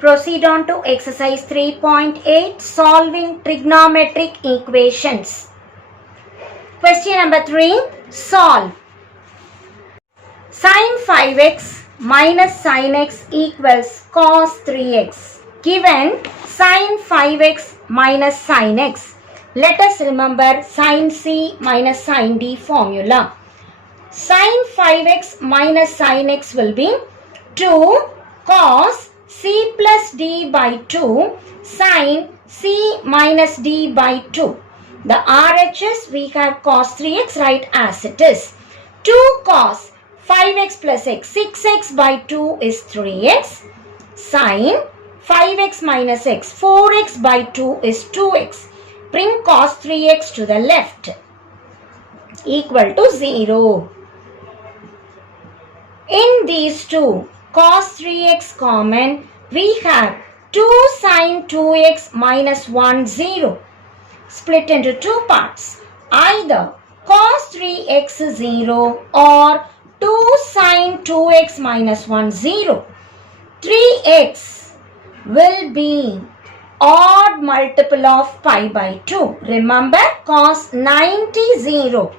proceed on to exercise 3.8, solving trigonometric equations. Question number 3, solve. Sin 5x minus sin x equals cos 3x. Given sin 5x minus sin x, let us remember sin c minus sin d formula. Sin 5x minus sin x will be 2 cos c plus d by 2 sin c minus d by 2. The RHS we have cos 3x, right as it is. 2 cos 5x plus x, 6x by 2 is 3x. Sin 5x minus x, 4x by 2 is 2x. Bring cos 3x to the left, equal to 0. In these two, cos 3x common, we have 2 sin 2x minus 1, 0. Split into two parts. Either cos 3x is 0 or 2 sin 2x minus 1, 0. 3x will be odd multiple of pi by 2. Remember cos 90, 0.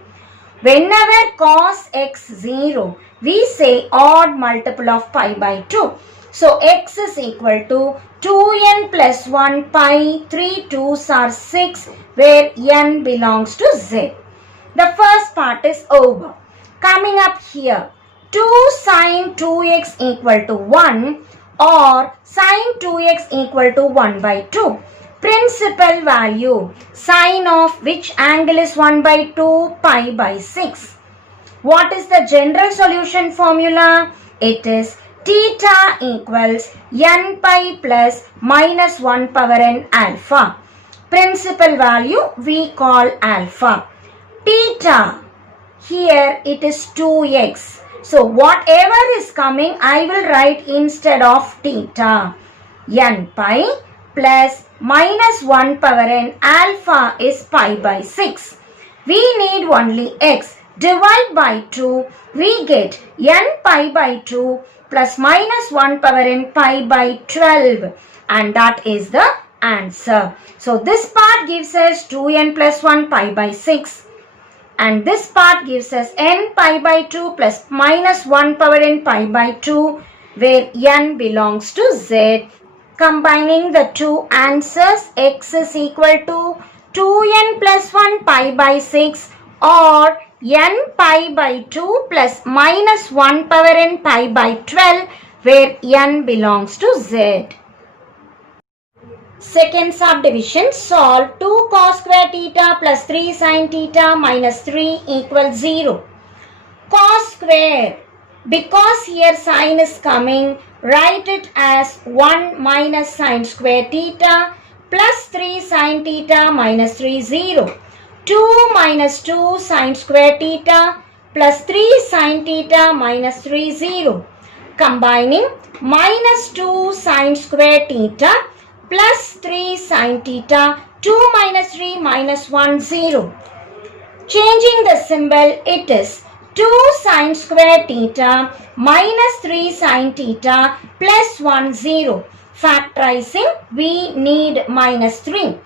Whenever cos x 0, we say odd multiple of pi by 2. So x is equal to 2n plus 1 pi, 3 2s are 6, where n belongs to z. The first part is over. Coming up here, 2 sin 2x equal to 1 or sin 2x equal to 1 by 2. Principal value, sine of which angle is 1 by 2? Pi by 6. What is the general solution formula? It is theta equals n pi plus minus 1 power n alpha. Principal value we call alpha. Theta, here it is 2x. So whatever is coming, I will write instead of theta. N pi plus minus 1 power n alpha is pi by 6. We need only x. Divide by 2, we get n pi by 2 plus minus 1 power n pi by 12, and that is the answer. So this part gives us 2n plus 1 pi by 6, and this part gives us n pi by 2 plus minus 1 power n pi by 2, where n belongs to z. Combining the two answers, x is equal to 2n plus 1 pi by 6 or n pi by 2 plus minus 1 power n pi by 12, where n belongs to z. Second subdivision, solve 2 cos square theta plus 3 sin theta minus 3 equals 0. Cos square, because here sin is coming, write it as 1 minus sin square theta plus 3 sin theta minus 3, 0. 2 minus 2 sin square theta plus 3 sin theta minus 3, 0. Combining minus 2 sin square theta plus 3 sin theta, 2 minus 3 minus 1, 0. Changing the symbol, it is 2 sin square theta minus 3 sin theta plus 1, 0. Factorizing, we need minus 3.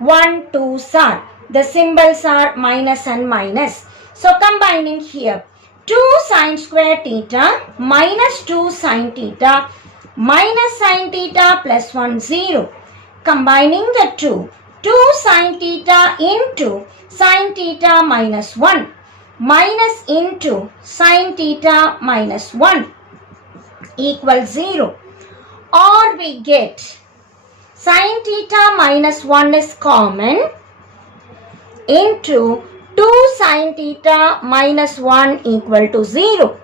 1, 2s are. The symbols are minus and minus. So combining here, 2 sin square theta minus 2 sin theta minus sin theta plus 1, 0. Combining the two, 2 sin theta into sin theta minus 1 minus into sin theta minus 1 equals 0. Or we get sin theta minus 1 is common into 2 sin theta minus 1 equal to 0.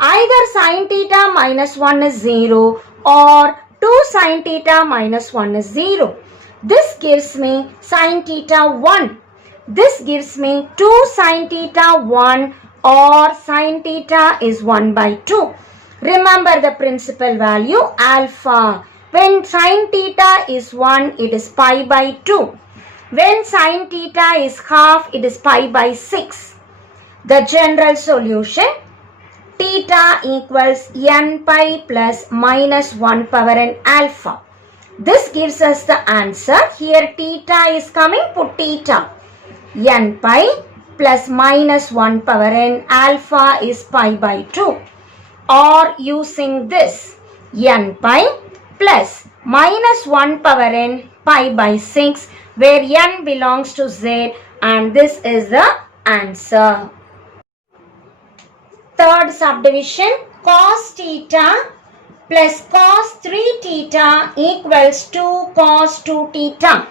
Either sin theta minus 1 is 0 or 2 sin theta minus 1 is 0. This gives me sin theta 1. This gives me 2 sin theta 1 or sin theta is 1 by 2. Remember the principal value alpha. When sin theta is 1, it is pi by 2. When sin theta is half, it is pi by 6. The general solution, theta equals n pi plus minus 1 power n alpha. This gives us the answer. Here theta is coming, put theta. N pi plus minus 1 power n alpha is pi by 2. Or using this, n pi plus minus 1 power n pi by 6, where n belongs to z, and this is the answer. Third subdivision, cos theta plus cos 3 theta equals 2 cos 2 theta.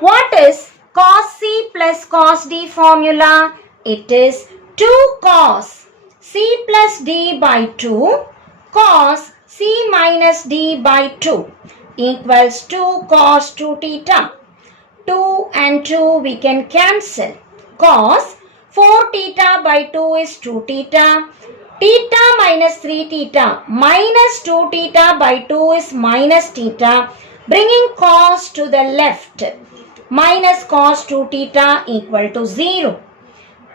What is cos C plus cos D formula? It is 2 cos C plus D by 2 cos C minus D by 2 equals 2 cos 2 theta. 2 and 2 we can cancel. Cos 4 theta by 2 is 2 theta. Theta minus 3 theta minus 2 theta by 2 is minus theta. Bringing cos to the left. Minus cos 2 theta equal to 0.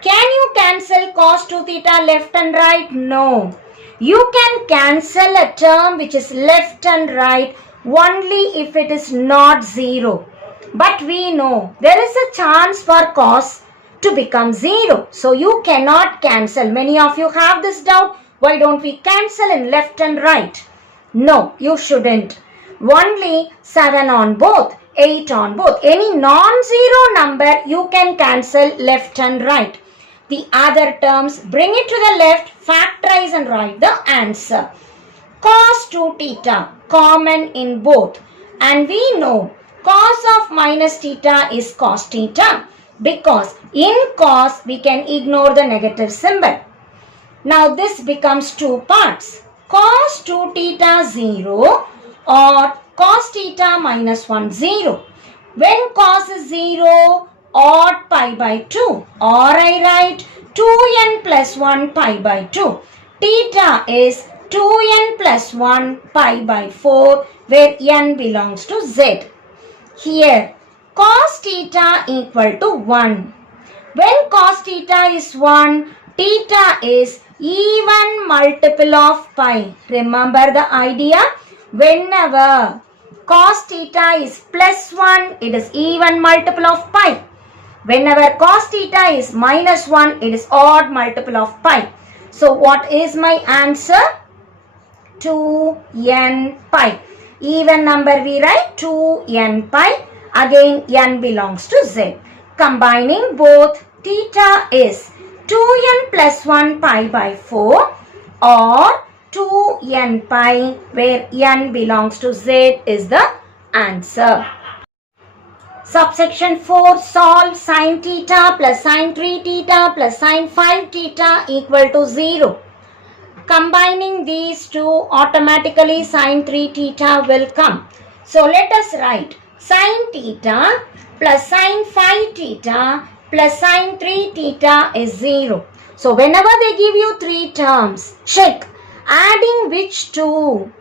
Can you cancel cos 2 theta left and right? No. You can cancel a term which is left and right only if it is not 0. But we know there is a chance for cos to become 0. So you cannot cancel. Many of you have this doubt. Why don't we cancel in left and right? No, you shouldn't. Only 7 on both, 8 on both. Any non-zero number you can cancel left and right. The other terms, bring it to the left, factorize and write the answer. Cos 2 theta, common in both. And we know cos of minus theta is cos theta, because in cos we can ignore the negative symbol. Now this becomes two parts. Cos 2 theta 0 or cos theta minus 1 0. When cos is 0, odd pi by 2, or I write 2n plus 1 pi by 2. Theta is 2n plus 1 pi by 4, where n belongs to z. Here cos theta equal to 1. When cos theta is 1, theta is even multiple of pi. Remember the idea? Whenever cos theta is plus 1, it is even multiple of pi. Whenever cos theta is minus 1, it is odd multiple of pi. So what is my answer? 2n pi. Even number we write 2n pi. Again n belongs to z. Combining both, theta is 2n plus 1 pi by 4 or 2n pi, where n belongs to z is the answer. Subsection 4, solve sin theta plus sin 3 theta plus sin 5 theta equal to 0. Combining these two, automatically sin 3 theta will come. So let us write sin theta plus sin 5 theta plus sin 3 theta is 0. So whenever they give you three terms, check adding which two,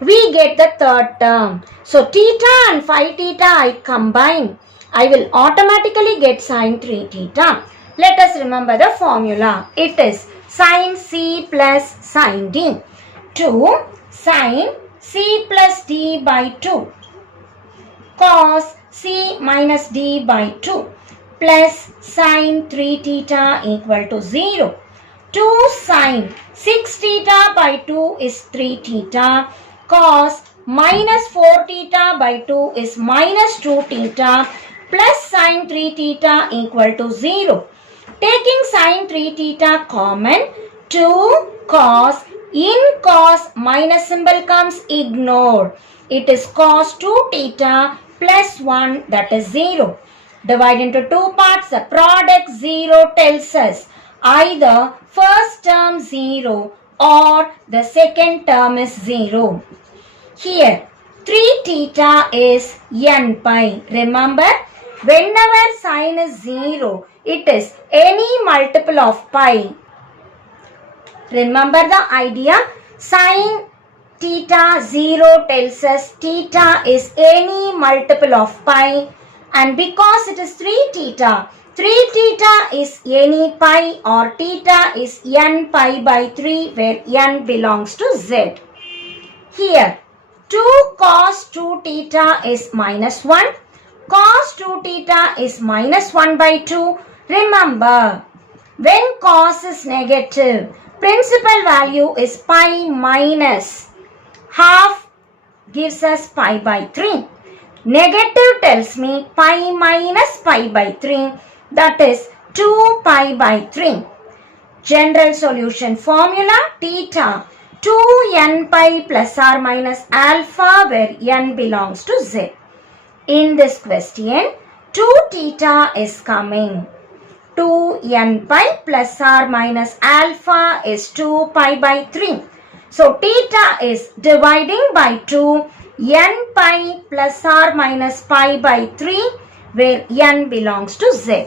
we get the third term. So theta and phi theta I combine, I will automatically get sin 3 theta. Let us remember the formula. It is sin C plus sin D. 2 sin C plus D by 2 cos C minus D by 2 plus sin 3 theta equal to 0. 2 sin 6 theta by 2 is 3 theta. Cos minus 4 theta by 2 is minus 2 theta plus sin 3 theta equal to 0. Taking sin 3 theta common, 2 cos, in cos minus symbol comes, ignore. It is cos 2 theta plus 1, that is 0. Divide into two parts. The product 0 tells us either first term 0 or the second term is 0. Here 3 theta is n pi. Remember, whenever sin is 0, it is any multiple of pi. Remember the idea? Sin theta 0 tells us theta is any multiple of pi. And because it is 3 theta, 3 theta is any pi or theta is n pi by 3 where n belongs to z. Here 2 cos 2 theta is minus 1. Cos 2 theta is minus 1 by 2. Remember, when cos is negative, principal value is pi minus half gives us pi by 3. Negative tells me pi minus pi by 3, that is 2 pi by 3. General solution formula, theta 2n pi plus or minus alpha where n belongs to z. In this question, 2 theta is coming. 2n pi plus or minus alpha is 2 pi by 3. So, theta is dividing by 2, n pi plus or minus pi by 3 where n belongs to z.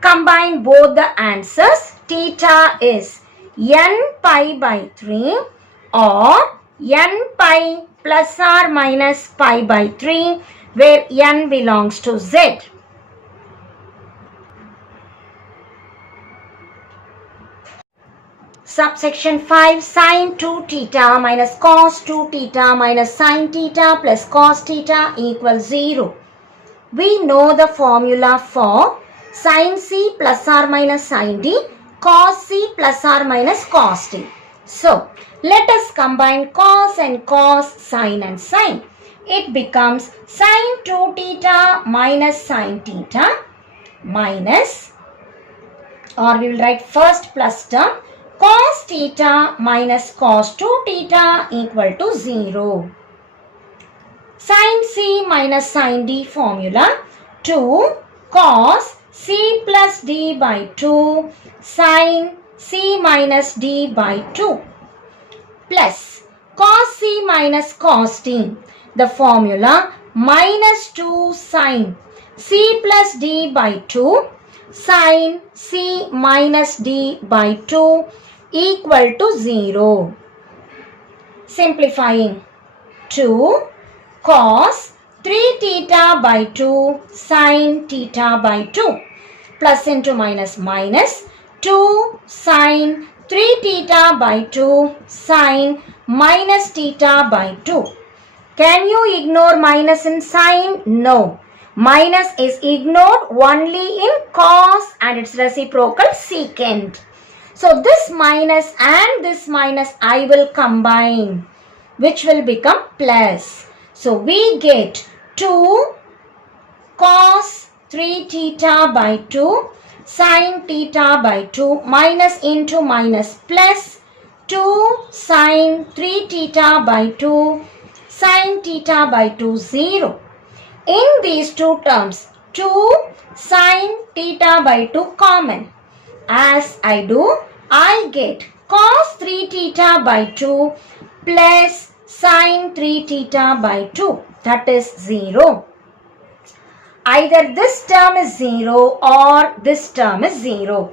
Combine both the answers. Theta is n pi by 3 or n pi plus or minus pi by 3 where n belongs to z. Subsection 5, sin 2 theta minus cos 2 theta minus sin theta plus cos theta equals 0. We know the formula for sin c plus or minus sin d, cos c plus or minus cos d. So, let us combine cos and cos, sin and sin. It becomes sin 2 theta minus sin theta minus, or we will write first plus term, cos theta minus cos 2 theta equal to 0. Sin c minus sin d formula, 2 cos c plus d by 2 sin c minus d by 2 plus cos c minus cos d. The formula minus 2 sin c plus d by 2 sin c minus d by 2 equal to 0. Simplifying, 2 cos 3 theta by 2 sin theta by 2 plus into minus minus 2 sin 3 theta by 2 sin minus theta by 2. Can you ignore minus in sin? No. Minus is ignored only in cos and its reciprocal secant. So this minus and this minus I will combine, which will become plus. So we get 2 cos 3 theta by 2 sin theta by 2 minus into minus plus 2 sin 3 theta by 2 sin theta by 2 0. In these two terms, 2 sin theta by 2 common. As I do, I get cos 3 theta by 2 plus sin 3 theta by 2, that is 0. Either this term is 0 or this term is 0.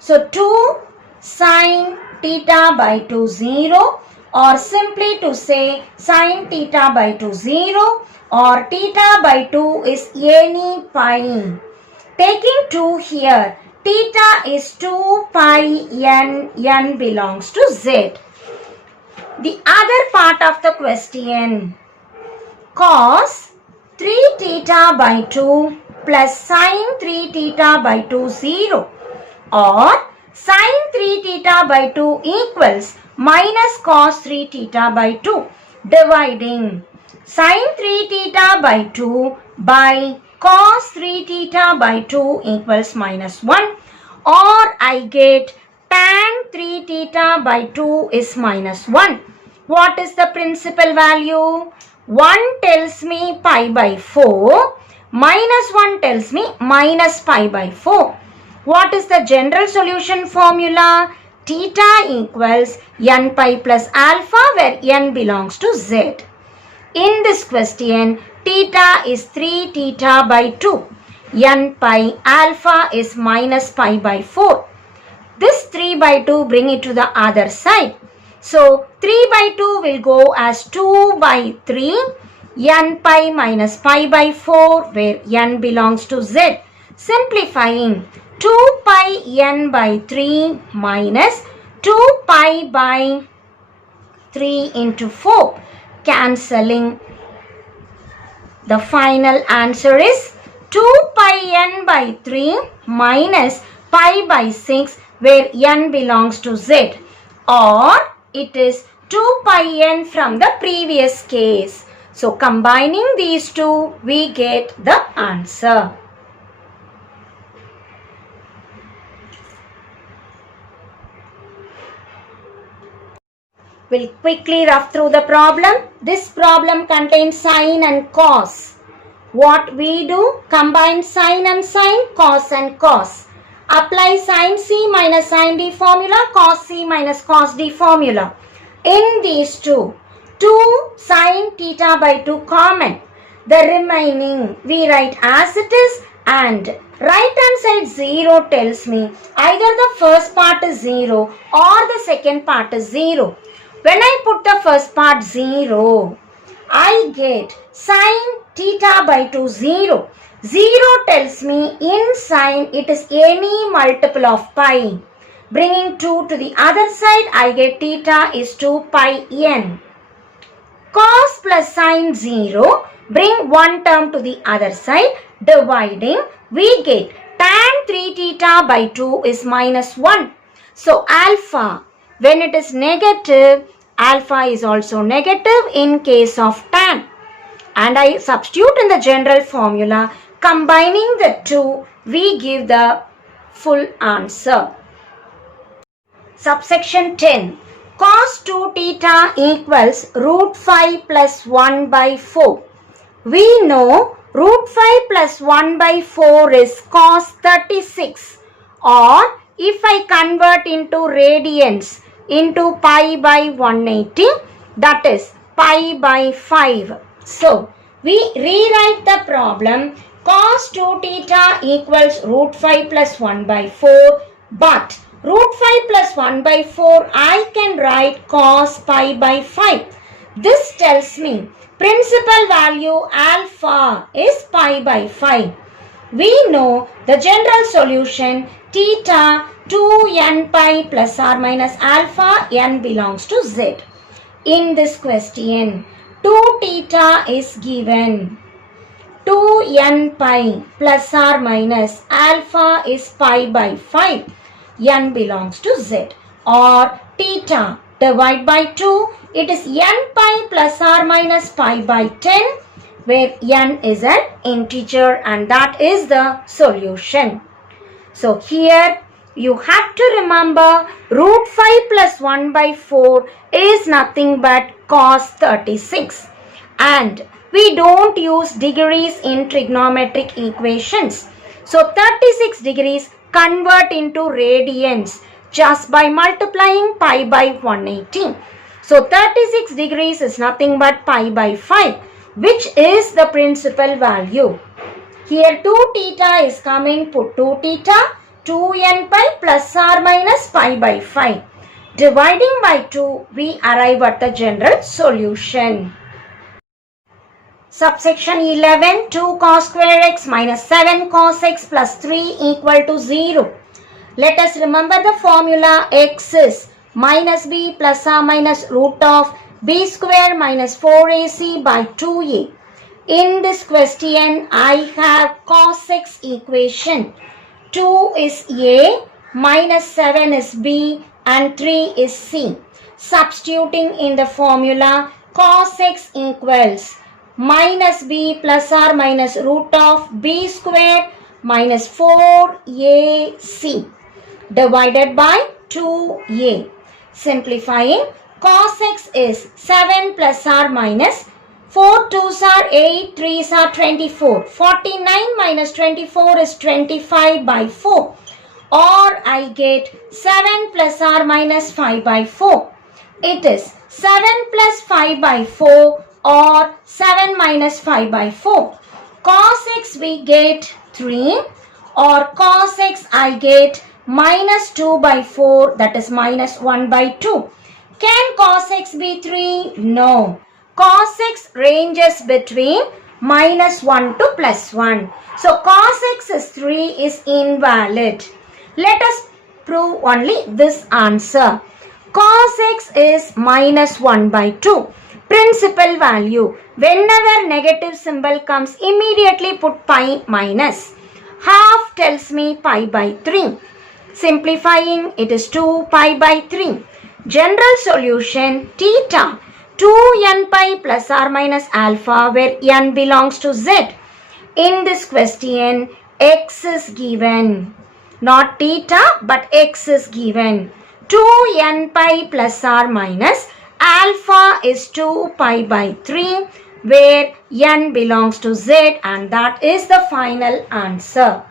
So 2 sin theta by 2 0, or simply to say sin theta by 2 0, or theta by 2 is any pi. Taking 2 here, theta is 2 pi n belongs to z. The other part of the question, cos 3 theta by 2 plus sin 3 theta by 2 0, or sin 3 theta by 2 equals minus cos 3 theta by 2, dividing sin 3 theta by 2 by cos 3 theta by 2 equals minus 1, or I get tan 3 theta by 2 is minus 1. What is the principal value? 1 tells me pi by 4, minus 1 tells me minus pi by 4. What is the general solution formula? Theta equals n pi plus alpha where n belongs to z. In this question, theta is 3 theta by 2. N pi alpha is minus pi by 4. This 3 by 2 bring it to the other side. So 3 by 2 will go as 2 by 3 n pi minus pi by 4 where n belongs to z. Simplifying 2 pi n by 3 minus 2 pi by 3 into 4. Cancelling. The final answer is 2 pi n by 3 minus pi by 6 where n belongs to z, or it is 2 pi n from the previous case. So combining these two, we get the answer. We'll quickly rough through the problem. This problem contains sine and cos. What we do? Combine sine and sine, cos and cos. Apply sine C minus sine D formula, cos C minus cos D formula. In these two, 2 sine theta by 2 common. The remaining we write as it is, and right hand side 0 tells me either the first part is 0 or the second part is 0. When I put the first part 0, I get sine theta by 2 0. 0 tells me in sine it is any multiple of pi. Bringing 2 to the other side, I get theta is 2 pi n. Cos plus sine 0, bring one term to the other side, dividing, we get tan 3 theta by 2 is minus 1. So alpha, when it is negative, alpha is also negative in case of tan. And I substitute in the general formula. Combining the two, we give the full answer. Subsection 10. Cos 2 theta equals root 5 plus 1 by 4. We know root 5 plus 1 by 4 is cos 36. Or if I convert into radians into pi by 180, that is pi by 5. So we rewrite the problem. Cos 2 theta equals root 5 plus 1 by 4, but root 5 plus 1 by 4 I can write cos pi by 5. This tells me principal value alpha is pi by 5. We know the general solution theta 2n pi plus or minus alpha n belongs to z. In this question, 2 theta is given. 2n pi plus or minus alpha is pi by 5. N belongs to z. Or theta divide by 2. It is n pi plus or minus pi by 10, where n is an integer, and that is the solution. So here you have to remember root 5 plus 1 by 4 is nothing but cos 36. And we don't use degrees in trigonometric equations. So 36 degrees convert into radians just by multiplying pi by 180. So 36 degrees is nothing but pi by 5, which is the principal value. Here 2 theta is coming, put 2 theta, 2n pi plus or minus pi by 5. Dividing by 2, we arrive at the general solution. Subsection 11, 2 cos square x minus 7 cos x plus 3 equal to 0. Let us remember the formula. X is minus b plus or minus root of b square minus 4ac by 2a. In this question, I have cos x equation. 2 is a, minus 7 is b, and 3 is c. Substituting in the formula, cos x equals minus b plus or minus root of b square minus 4ac divided by 2a. Simplifying, cos x is 7 plus or minus 4 2s are 8, 3s are 24. 49 minus 24 is 25 by 4. Or I get 7 plus or minus 5 by 4. It is 7 plus 5 by 4 or 7 minus 5 by 4. Cos x we get 3, or cos x I get minus 2 by 4, that is minus 1 by 2. Can cos x be 3? No. cos x ranges between minus 1 to plus 1. So cos x is 3 is invalid. Let us prove only this answer. Cos x is minus 1 by 2. Principal value. Whenever negative symbol comes, immediately put pi minus. Half tells me pi by 3. Simplifying, it is 2 pi by 3. General solution, theta. 2n pi plus or minus alpha, where n belongs to z. In this question, x is given. Not theta, but x is given. 2n pi plus or minus alpha is 2 pi by 3, where n belongs to z, and that is the final answer.